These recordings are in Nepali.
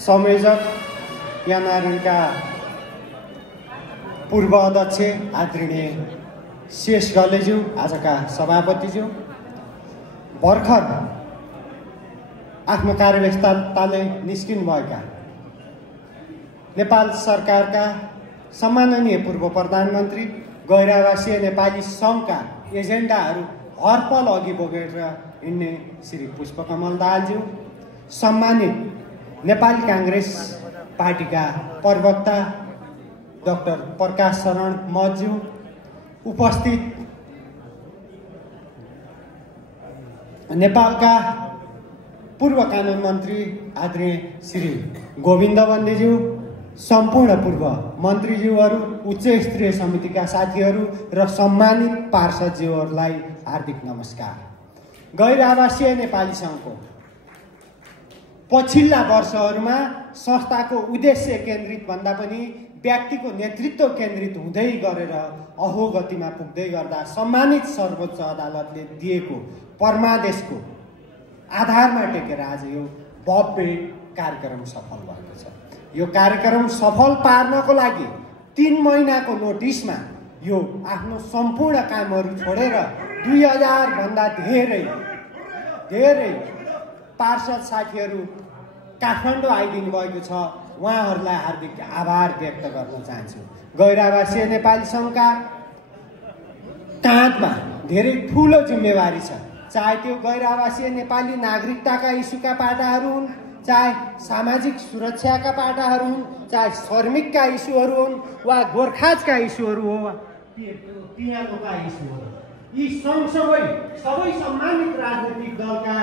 संयोजक एनआरएनका पूर्व अध्यक्ष आदरणीय शेष गलेज्यू, आजका सभापतिज्यू, भर्खर आफ्नो कार्यव्यस्तताले निस्किनुभएका नेपाल सरकारका सम्माननीय पूर्व प्रधानमन्त्री, गैर-आवासीय नेपाली सङ्घका एजेन्डाहरू हरपल अघि बोकेर हिँड्ने श्री पुष्पकमल दाहालज्यू, सम्मानित नेपाली काङ्ग्रेस पार्टीका प्रवक्ता डाक्टर प्रकाश शरण महज्यू, उपस्थित नेपालका पूर्व कानुन मन्त्री आदरणीय श्री गोविन्द बन्देज्यू, सम्पूर्ण पूर्व मन्त्रीज्यूहरू, उच्च स्तरीय समितिका साथीहरू र सम्मानित पार्षदज्यूहरूलाई हार्दिक नमस्कार। गैर आवासीय नेपाली सङ्घको पछिल्ला वर्षहरूमा संस्थाको उद्देश्य केन्द्रित भन्दा पनि व्यक्तिको नेतृत्व केन्द्रित हुँदै गरेर अहोगतिमा पुग्दै गर्दा सम्मानित सर्वोच्च अदालतले दिएको परमादेशको आधारमा टेकेर आज यो भव्य कार्यक्रम सफल भएको छ। यो कार्यक्रम सफल पार्नको लागि 3 महिनाको नोटिसमा यो आफ्नो सम्पूर्ण कामहरू छोडेर 2000 भन्दा धेरै पार्षद साथीहरू काठमाडौँ आइदिनु भएको छ। उहाँहरूलाई हार्दिक आभार व्यक्त गर्न चाहन्छु। गैर आवासीय नेपाली सङ्घका काँधमा धेरै ठुलो जिम्मेवारी छ, चाहे त्यो गैर आवासीय नेपाली नागरिकताका इस्युका पाटाहरू हुन्, चाहे सामाजिक सुरक्षाका पाटाहरू हुन्, चाहे श्रमिकका इस्युहरू हुन् वा गोर्खाजका इस्युहरू हो वा तिनीहरूका इस्युहरू। यी सँगसँगै सबै सम्मानित राजनीतिक दलका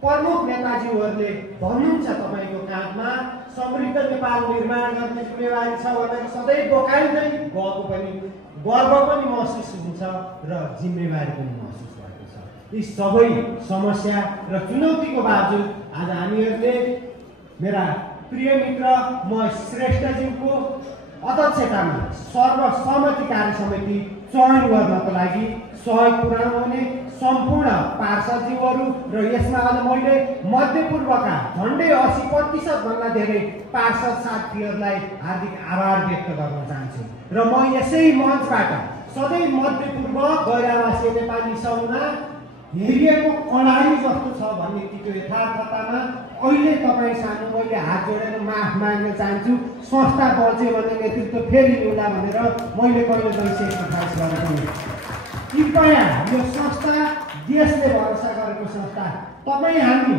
प्रमुख नेताजीहरूले भन्नुहुन्छ तपाईँको काँधमा समृद्ध नेपाल निर्माण गर्ने जिम्मेवारी छ भनेर सधैँ बोकाइँदै गएको पनि गर्व पनि महसुस हुन्छ र जिम्मेवारी पनि महसुस भएको छ। यी सबै समस्या र चुनौतीको बावजुद आज हामीहरूले मेरा प्रिय मित्र म श्रेष्ठज्यूको अध्यक्षतामा सर्वसम्मति कार्य समिति चयन गर्नको लागि सहयोग पुर्याउने सम्पूर्ण पार्षदज्यूहरू र यसमा आज मैले मध्यपूर्वका झन्डै 80% भन्दा धेरै पार्षद साथीहरूलाई हार्दिक आभार व्यक्त गर्न चाहन्छु र म यसै मञ्चबाट सधैँ मध्यपूर्व गैर आवासीय नेपाली सङ्घमा हेरिएको कडाई जस्तो छ भन्ने त्यो यथार्थतामा अहिले तपाईँ सानो मैले हात जोडेर माफ माग्न चाहन्छु। संस्था बल्छे भने नेतृत्व फेरि लिउँला भनेर मैले कहिले गइसकेको फैसला गरेको। कृपया यो संस्था देशले भरोसा गरेको संस्था, तपाईँ हामी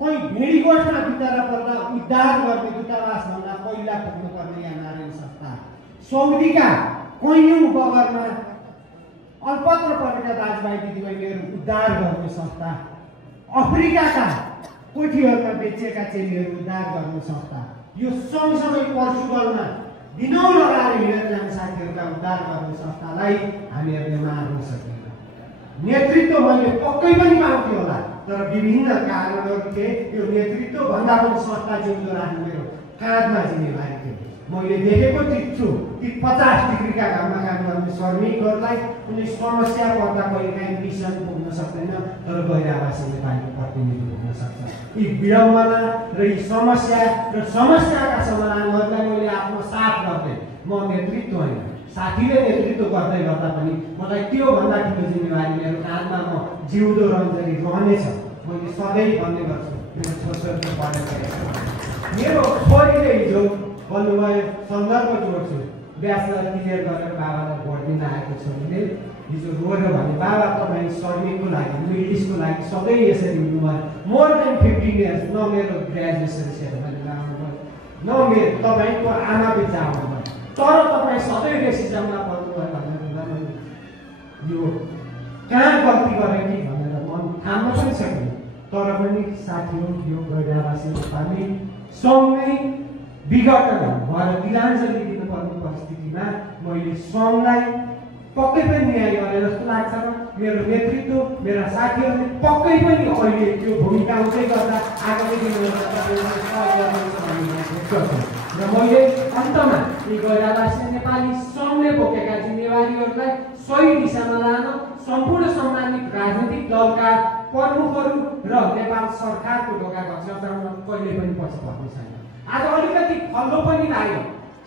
कोही भेडीगोठमा बितेर पर्दा उद्धार गर्ने दूतावास भन्दा पहिला पुग्नुपर्ने एनआरएन संस्था, सौदीका कैयौँ बगरमा अल्पत्र परेका दाजुभाइ दिदीबहिनीहरू उद्धार गर्ने संस्था, अफ्रिकाका कोठीहरूमा बेचिएका चेलीहरू उद्धार गर्ने संस्था, यो सँगसँगै पोर्चुगलमा दिनौँ लगाएर हिँडेर जाने साथीहरूका उद्धार गर्ने संस्थालाई हामीहरूले मार्न सकेन। नेतृत्व मैले पक्कै पनि पाउँथेँ होला, तर विभिन्न कारणहरू थिए। यो नेतृत्व भन्दा पनि संस्था जिउँदो राख्नु मेरो काँधमा जिम्मेवारी थियो। मैले देखेको छु कि 50 डिग्रीका घाममा काम गर्ने श्रमिकहरूलाई कुनै समस्या पर्दा कहिलेकाहीँ मिसन पुग्न सक्दैन, तर गैर आवासीय नेपालीको प्रतिनिधि पुग्न सक्छ। यी विडम्बना र यी समस्या र समस्याका समाधानहरूलाई मैले आफ्नो साथ गर्दै म नेतृत्व होइन, साथीले नेतृत्व गर्दै गर्दा पनि मलाई त्योभन्दा ठुलो जिम्मेवारी मेरो काँधमा म जिउँदो रन्जरी रहनेछ। मैले सधैँ भन्ने गर्छु, मेरो छोरीको पढेको मेरो छोरीले हिजो भन्नुभयो, सन्दर्भ जोड्छु, ब्याचलर क्लियर गरेर बाबालाई भोट दिन आएको छोरीले हिजो रोएर भने बाबा तपाईँ श्रमिकको लागि मिडल इस्टको लागि सधैँ यसरी हुनुभयो, मोर देन 15 इयर्स, न मेरो ग्रेजुएसन सेरेमनी आउनुभयो, न मेरो तपाईँको आमा बिचा आउनुभयो, तर तपाईँ सधैँ रेसिजममा पर्नुभयो भनेर यो कहाँ गल्ती गरेँ कि भनेर मन थाम्न पनि सकिनँ। तर पनि साथीहरू यो गैर आवासीय नेपाली सँगै विघटन भएर तिलाञ्जली दिनुपर्ने परिस्थितिमा मैले सङ्घलाई पक्कै पनि न्याय गरे जस्तो लाग्छ र मेरो नेतृत्व मेरा साथीहरूले पक्कै पनि अहिले त्यो भूमिका उठ्दै गर्दा आगामी दिनहरूमा र मैले अन्तमा यी गैर आवासीय नेपाली सङ्घले बोकेका जिम्मेवारीहरूलाई सही दिशामा लान सम्पूर्ण सम्मानित राजनीतिक दलका प्रमुखहरू र नेपाल सरकारको ढोका घचाउन कहिले पनि पछि पर्ने छैन। आज अलिकति फल्लो पनि लाग्यो।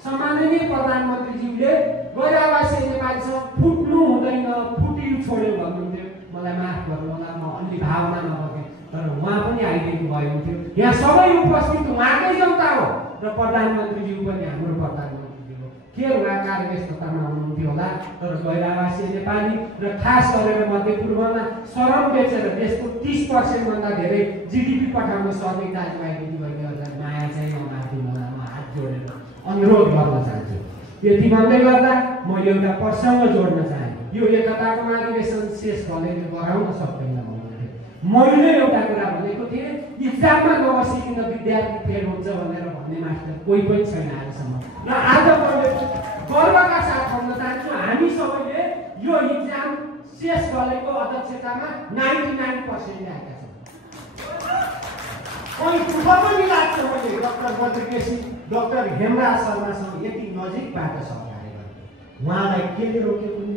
सम्माननीय प्रधानमन्त्रीज्यूले गैर आवासीय नेपालीसँग फुट्नु हुँदैन, फुटियो छोड्यो भन्नुहुन्थ्यो। मलाई माफ गर्नु होला, म अलि भावना नभएँ, तर उहाँ पनि आइदिनु भयो हुन्थ्यो। यहाँ सबै उपस्थित उहाँकै जनता हो र प्रधानमन्त्रीज्यू पनि हाम्रो प्रधानमन्त्री हो। के उहाँ कार्यव्यस्ततामा हुनुहुन्थ्यो होला, तर गैर आवासीय नेपाली र खास गरेर मध्यपूर्वमा श्रम बेचेर देशको 30% भन्दा धेरै जिडिपी पठाउने श्रमिक दाजुभाइ दिदीबहिनीहरूलाई माया चाहिँ नमार्दिनु होला। म हात जोडेर अनुरोध गर्न चाहन्छु। यति भन्दै गर्दा मैले एउटा प्रसङ्ग जोड्न चाहे। यो एकताको मार्गदर्शन शेष घलेले गराउन सक्दैन भन्नुहुन्थ्यो। मैले एउटा कुरा भनेको थिएँ, इक्जाममा नबसिकन विद्यार्थी फेल हुन्छ भनेर भन्ने मास्टर कोही पनि छैन आजसम्म। र आज मैले गर्वका साथ भन्न चाहन्छु, हामी सबैले यो इक्जाम शेष घलेको अध्यक्षतामा 99% ल्याएका छौँ। अनि दुःख पनि लाग्छ, मैले डाक्टर बद्री केसी, डाक्टर हेमराज शर्मासँग यति नजिकबाट सहकार्य गरेँ। उहाँलाई केले रोक्यो पनि?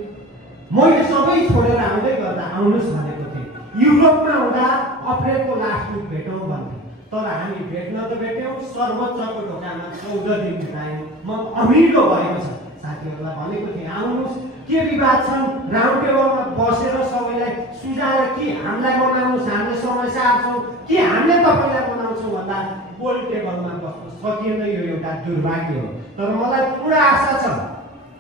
मैले सबै छोडेर आउँदै गर्दा आउनुहोस् भनेको थिएँ। युरोपमा हुँदा अप्रेलको लास्ट विक भेटौँ भन्थेँ, तर हामी भेट्न त भेट्यौँ, सर्वोच्चको ढोकामा 14 दिन बितायौँ। म अमिलो भएको छ। साथीहरूलाई भनेको थिएँ आउनुहोस्, के विवाद छन् राउन्ड टेबलमा बसेर सबैलाई सुझाएर कि हामीलाई बनाउनुहोस्, हामीले समस्या आउँछौँ कि हामीले तपाईँलाई बनाउँछौँ भन्दा गोल टेबलमा बस्न सकिएन। यो एउटा दुर्भाग्य हो। तर मलाई पुरा आशा छ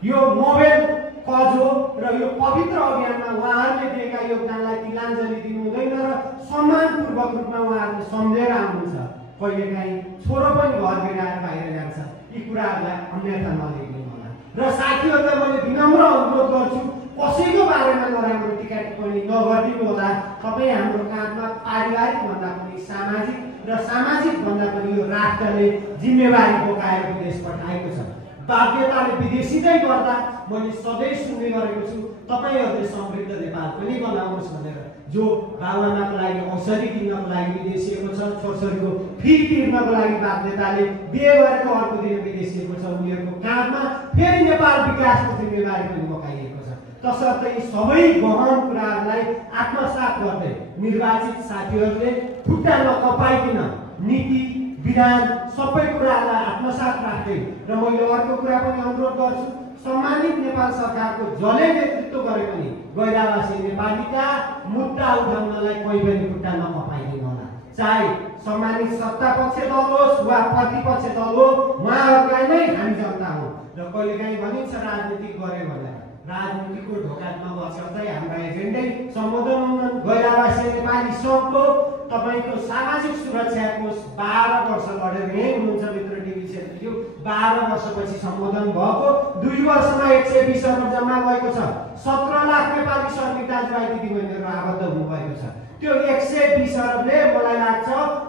यो नोबेल कज हो र यो पवित्र अभियानमा उहाँहरूले दिएका योगदानलाई तिलाञ्जली दिनु हुँदैन र सम्मानपूर्वक रूपमा उहाँहरूले सम्झेर आउनुहुन्छ। कहिलेकाहीँ छोरो पनि घर बिगाएर बाहिर जान्छ, यी कुराहरूलाई अन्यथा नलिनु होला। र साथीहरूलाई मैले विनम्र अनुरोध गर्छु, कसैको बारेमा नराम्रो टिका टिप्पणी नगरिदिनु होला। तपाईँ हाम्रो काँधमा पारिवारिक भन्दा पनि सामाजिक र सामाजिक भन्दा पनि यो राष्ट्रले जिम्मेवारी बोकाएर विदेश पठाएको छ। बाध्यताले विदेशिँदै गर्दा मैले सधैँ सुन्ने गरेको छु, तपाईँहरूले समृद्ध नेपाल पनि बनाउनुहोस् भनेर। जो बाबुआमाको लागि औषधि किन्नको लागि विदेशिएको छ, छोरछोरीको फी तिर्नको लागि बाध्यताले बिहे गरेको अर्को दिन विदेशिएको छ, उनीहरूको काममा फेरि नेपाल विकासको जिम्मेवारी पनि बोकाइएको छ। तसर्थ यी सबै गहन कुराहरूलाई आत्मसात गर्दै निर्वाचित साथीहरूले खुट्टा नकपाइकन नीति विधान सबै कुराहरूलाई आत्मसात राख्दै र मैले अर्को कुरा पनि अनुरोध गर्छु, सम्मानित नेपाल सरकारको जसले नेतृत्व गरे पनि गैर आवासीय नेपालीका मुद्दा उठाउनलाई कोही पनि खुट्टा नकपाइदिनु होला। चाहे सम्मानित सत्ता पक्ष दल होस् वा प्रतिपक्ष दल हो, उहाँहरूलाई नै हामी जनता हो। र कहिलेकाहीँ भनिन्छ राजनीति गरे भनेर, राजनीतिको ढोकामा बसेर चाहिँ हाम्रा एजेन्डै सम्बोधन हुन्न। गैर आवासीय नेपाली सबको तपाईँको सामाजिक सुरक्षाको 12 वर्ष लडेर यहीँ हुनुहुन्छ मित्र टिभी क्षेत्रज्यू। 12 वर्षपछि सम्बोधन भएको, 2 वर्षमा 120 अरब जम्मा भएको छ। 17 लाख नेपाली श्रमिक दाजुभाइ दिदीबहिनीहरू आबद्ध हुनुभएको छ। त्यो 120 अरबले मलाई लाग्छ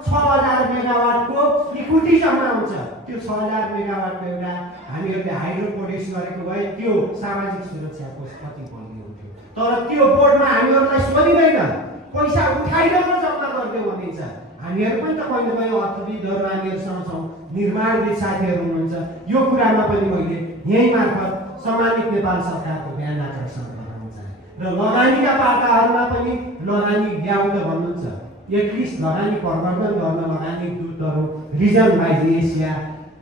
6000 मेगावाटको इक्विटी जम्मा हुन्छ। त्यो 6000 मेगावाटको एउटा हामीहरूले हाइड्रो प्रोड्युस गरेको भए त्यो सामाजिक सुरक्षाको कति बढी हुन्थ्यो। तर त्यो बोर्डमा हामीहरूलाई सोधिँदैन, पैसा उठाइदैन जम्मा गर्दै भनिन्छ। हामीहरू पनि त कहिले कहिले अर्थविदहरू हामीहरूसँग छौँ, निर्माणविद साथीहरू हुनुहुन्छ। यो कुरामा पनि मैले यही मार्फत सम्मानित नेपाल सरकारको ध्यान आकर्षण गराउन चाहे। र लगानीका पाटाहरूमा पनि लगानी ल्याउन भन्नुहुन्छ। एटलिस्ट लगानी प्रवर्धन गर्न लगानी दूतहरू रिजन वाइज एसिया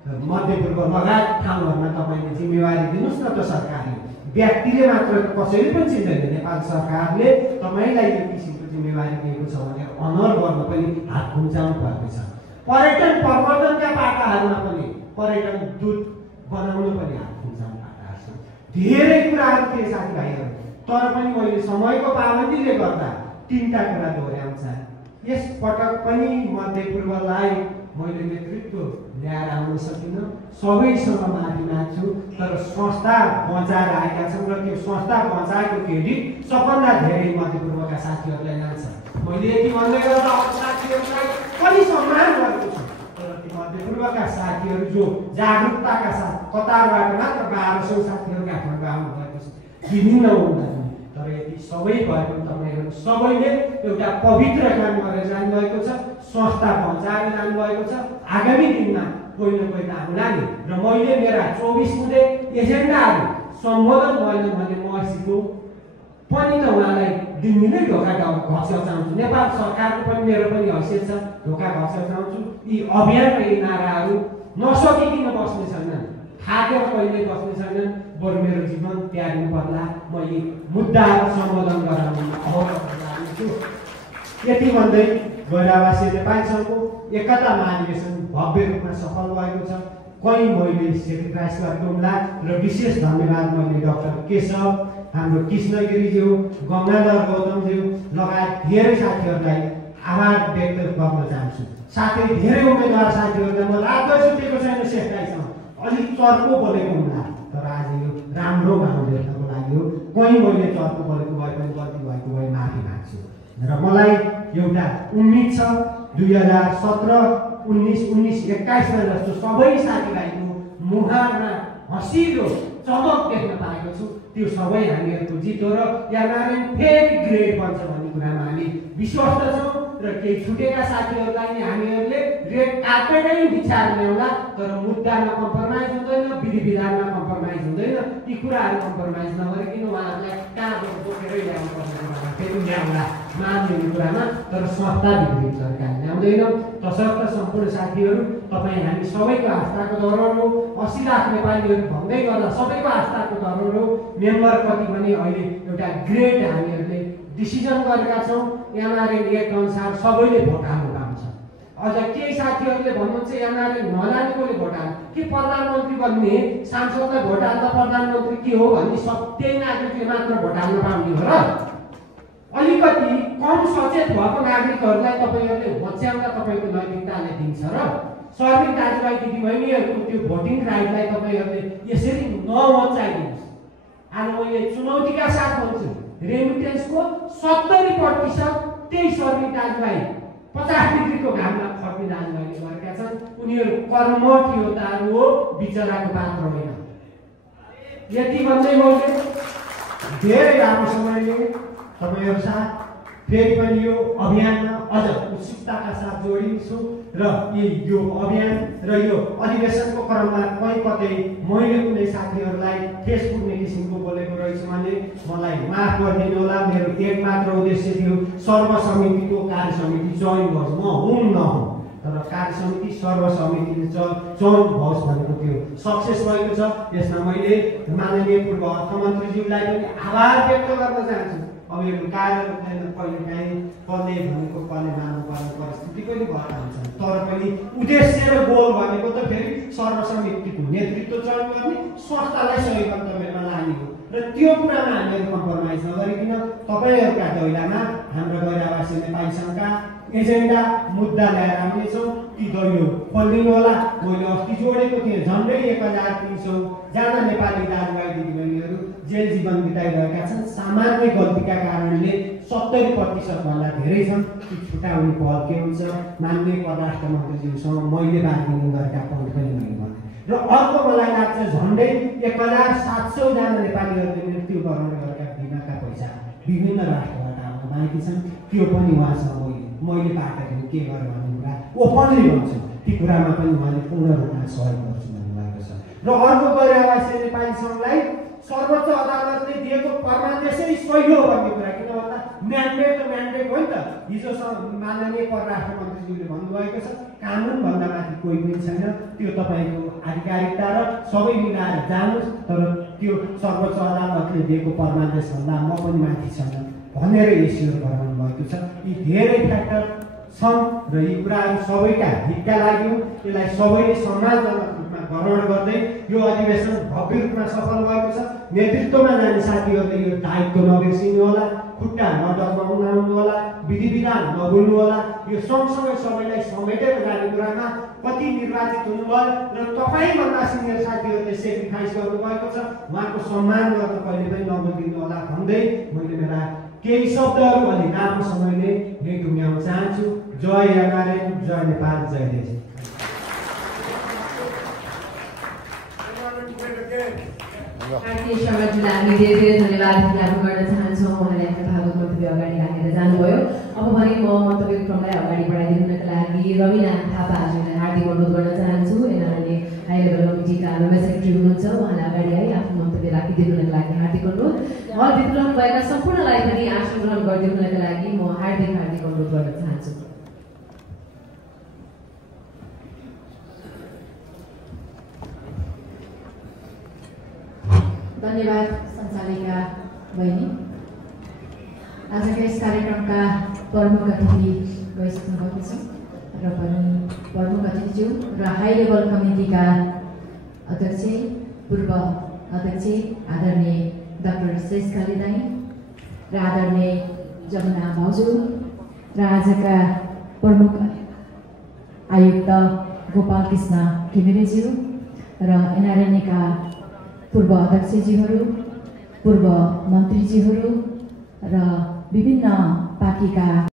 मध्यपूर्व लगायत ठाउँहरूमा तपाईँले जिम्मेवारी दिनुहोस् न त। सरकारले व्यक्तिले मात्र कसैले पनि चिन्दैन, नेपाल सरकारले तपाईँलाई यो किसिमको जिम्मेवारी दिएको छ भनेर अनर गर्न पनि हात खुम्चाउनु पर्नेछ। पर्यटन प्रवर्धनका पाटाहरूमा पनि पर्यटन दूत बनाउन पनि हात खुम्चाउनु पाटाहरू छन्। धेरै कुराहरू थिए साथीभाइहरू, तर पनि मैले समयको पाबन्दीले गर्दा 3टा कुरा दोहोऱ्याउन चाहे। यस पटक पनि मध्यपूर्वलाई मैले नेतृत्व ल्याएर आउन सकिनँ, सबैसँग माफी माग्छु। तर संस्था बचाएर आएका छन् र त्यो संस्था बचाएको क्रेडिट सबभन्दा धेरै मध्यपूर्वका साथीहरूलाई जान्छ। मैले यति भन्दै गर्दा साथीहरूलाई पनि सम्मान गरेको छु, तर ती मध्यपूर्वका साथीहरू जो जागरुकताका साथ कतारबाट मात्र 1200 साथीहरू काठमाडौँ आउनुभएको छ, विभिन्न हुनुहुन्छ। तर यति सबै भए पनि तपाईँहरू सबैले एउटा पवित्र काम गरेर जानुभएको छ, संस्था बचाएर जानुभएको छ। आगामी दिनमा कोही न कोही त आउला नि। र मैले मेरा 24 मुदे एजेन्डाहरू सम्बोधन भएन भने म सिक्नु पनि त उहाँलाई दिनदिनै ढोका घस्न चाहन्छु। नेपाल सरकारको पनि मेरो पनि हैसियत छ, ढोका घस्न चाहन्छु। यी अभियानका यी नाराहरू नसकिकन बस्ने छैनन्, थाकेर कहिल्यै बस्ने छैनन्। बरु मेरो जीवन त्याग्नु पर्ला, म यी मुद्दाहरू सम्बोधन गराउन छु। यति भन्दै गैर आवासीय नेपाली सङ्घको एकता महाधिवेशन भव्य रूपमा सफल भएको छ। कहीँ मैले सेक्रेटराइज गरेको हुँदा र विशेष धन्यवाद मैले डाक्टर केशव, हाम्रो कृष्णगिरीज्यू, गङ्गाधर गौतमज्यू लगायत धेरै साथीहरूलाई आभार व्यक्त गर्न चाहन्छु। साथै धेरै उम्मेदवार साथीहरूलाई म रातो छुटेको छैन सेक्रेटराइजमा, अलिक चर्को बोलेको हुँदा, तर आज यो राम्रो गाउँ हेर्नको लागि हो। कहीँ मैले चर्को बोलेको भए पनि गल्ती भएको भए माफी माग्छु। र मलाई एउटा उम्मिद छ 2017, 19, 21मा जस्तो सबै साथीभाइको मुहारमा हँसिलो चमक देख्न पाएको छु। त्यो सबै हामीहरूको जित हो र एमाले फेरि ग्रेड बन्छ भन्ने कुरामा हामी विश्वस्त छौँ। र केही छुटेका साथीहरूलाई नि हामीहरूले रेड कार्पेटै बिछाएर ल्याउँला, तर मुद्दामा कम्प्रोमाइज हुँदैन, विधि विधानमा कम्प्रोमाइज हुँदैन। ती कुराहरू कम्प्रोमाइज नगरिकन उहाँहरूलाई कहाँबाट बोकेरै ल्याउनु पर्ने फेरि ल्याउँला मान्ने कुरामा, तर संस्था विपरीत सरकार ल्याउँदैनौँ। तसर्थ सम्पूर्ण साथीहरू, तपाईँ हामी सबैको आस्थाको धरोहर हो। 80 लाख नेपालीहरू भन्दै गर्दा सबैको आस्थाको धरोहर हो। मेम्बर कति पनि अहिले एउटा ग्रेड हामीहरूले डिसिजन गरेका छौँ। एमाले एक अनुसार सबैले भोट हाल्नु पाउँछ। अझ केही साथीहरूले भन्नुहुन्छ एमाले नजानेकोले भोट हाल्नु, के प्रधानमन्त्री बन्ने सांसदलाई भोट हाल्दा प्रधानमन्त्री के हो भन्ने त्यही नागरिकले मात्र भोट हाल्न पाउने हो र? अलिकति कम सचेत भएको नागरिकहरूलाई तपाईँहरूले होच्याउँदा तपाईँको नैतिकताले दिन्छ र? सर्विक दाजुभाइ दिदीबहिनीहरूको त्यो भोटिङ राइटलाई तपाईँहरूले यसरी नहोच्याइदिनुहोस्। आज मैले चुनौतीका साथ भन्छु, रेमिटेन्सको 70% त्यही सर्विक दाजुभाइ 50 डिग्रीको घाममा खट्ने दाजुभाइले गरेका छन्। उनीहरू कर्मठ योद्धाहरू हो, बिचराको पात्र होइन। यति भन्दै मैले धेरै लामो समयले तपाईँहरू साथ फेरि पनि यो अभियानमा अझ उत्सुकताका साथ जोडिन्छु र यो अभियान र यो अधिवेशनको क्रममा कहीँ कतै मैले कुनै साथीहरूलाई ठेस पुग्ने किसिमको बोलेको रहेछु भने मलाई माफ गरिदिनु होला। मेरो एक मात्र उद्देश्य थियो सर्वसमितिको कार्यसमिति चयन गर्छु। म हुँ नहुँ, तर कार्यसमिति सर्वसमितिले चयन होस् भनेको त्यो सक्सेस भएको छ। यसमा मैले माननीय पूर्व अर्थमन्त्रीज्यूलाई पनि आभार व्यक्त गर्न चाहन्छु। अब यो कार्यरूपले कहिलेकाहीँ कसले भनेको कसले मान्नुपर्ने परिस्थिति पनि भएर आउँछ, तर पनि उद्देश्य र गोल भनेको त फेरि सर्वसमितिको नेतृत्व चयन गर्ने, संस्थालाई सही गन्तव्यमा लाने हो। र त्यो कुरामा हामीहरू कम्प्रोमाइज नगरिकन तपाईँहरूका दैलामा हाम्रो गैर आवासीय नेपाली सङ्घका एजेन्डा मुद्दा ल्याएर आउनेछौँ। ती दैलो खोलिदिनु होला। मैले अस्ति जोडेको थिएँ, झन्डै 1300जना नेपाली दाजुभाइ दिदीबहिनीहरू जेल जीवन बिताइरहेका छन्। सामान्य गल्तीका कारणले 70% भन्दा धेरै छन्। ती छुटाउने पहल के हुन्छ? माननीय परराष्ट्र मन्त्रीज्यूसँग मैले बार्गेनिङ गरेका पोइन्ट पनि मैले भने र अर्को मलाई लाग्छ झन्डै 1700जना नेपालीहरूले मृत्युवरण गरेका बिमाका पैसा विभिन्न राष्ट्रबाट आउन बाँकी छन्। त्यो पनि उहाँसँग मैले बाटोहरू के गरेँ भन्ने कुरा ओपनली भन्छु। ती कुरामा पनि उहाँले पूर्ण रूपमा सहयोग गर्छु भन्नुभएको छ। र अर्को गैर आवासीय नेपाली सङ्घलाई सर्वोच्च अदालतले दिएको परमादेशै सही हो भन्ने कुरा, किन भन्दा म्यान्डेट त म्यान्डेट हो नि त। हिजो माननीय परराष्ट्र मन्त्रीज्यूले भन्नुभएको छ कानुन भन्दा माथि कोही पनि छैन। त्यो तपाईँको आधिकारिकता र सबै मिलाएर जानुहोस्, तर त्यो सर्वोच्च अदालतले दिएको परमादेश भन्दा म पनि माथि छैन भनेर एस्योर गराउनु भएको छ। यी धेरै फ्याक्टर छन् र यी कुराहरू सबैका हितका लागि हो। यसलाई सबैले सम्मानजनक रूपमा ग्रहण गर्दै यो अधिवेशन भव्य रूपमा सफल भएको छ। नेतृत्वमा जाने साथीहरूले यो दायित्व नबिर्सिनु होला, खुट्टा नडराउनु होला, विधि विधान नभुल्नु होला। यो सँगसँगै सबैलाई समेटेर जाने कुरामा कति निर्वाचित हुनुभयो र तपाईँभन्दा सिनियर साथीहरूले सेक्रिफाइस गर्नुभएको छ, उहाँको सम्मान गर्न कहिले पनि नभुलिदिनु होला भन्दै मैले मेरा केही शब्दहरू अलि लामो समयले यही टुङ्ग्याउन चाहन्छु। जय एमाले, जय नेपाल, जय देश। भारतीय समाजलाई हामी धेरै धेरै धन्यवाद ज्ञापन गर्न चाहन्छौँ। उहाँले आफ्नो भावुक मन्तव्य अगाडि राखेर जानुभयो। अब भने म मन्तव्य क्रमलाई अगाडि बढाइदिनुका लागि रविना थापाज्यूलाई हार्दिक अनुरोध गर्न चाहन्छु। एनआरएले हाई लेभल कमिटीका मेम्बर सेक्रेटरी हुनुहुन्छ, उहाँलाई अगाडि आई आफ्नो मन्तव्य राखिदिनुका लागि हार्दिक अनुरोध। हलभित्र भएका सम्पूर्णलाई पनि आसन ग्रहण गरिदिनुका लागि म हार्दिक अनुरोध गर्न चाहन्छु। धन्यवाद सञ्चालिका बहिनी। आजका यस कार्यक्रमका प्रमुख अतिथि गइसक्नुभएको छ र पनि प्रमुख अतिथिज्यू र हाई लेभल कमिटीका अध्यक्ष पूर्व अध्यक्ष आदरणीय डाक्टर शेष काली दाई र आदरणीय जमुना भाउजू र आजका प्रमुख आयुक्त गोपाल कृष्ण घिमिरेज्यू र एनआरएनएका पूर्व अध्यक्षज्यूहरू, पूर्व मन्त्रीज्यूहरू र विभिन्न पार्टीका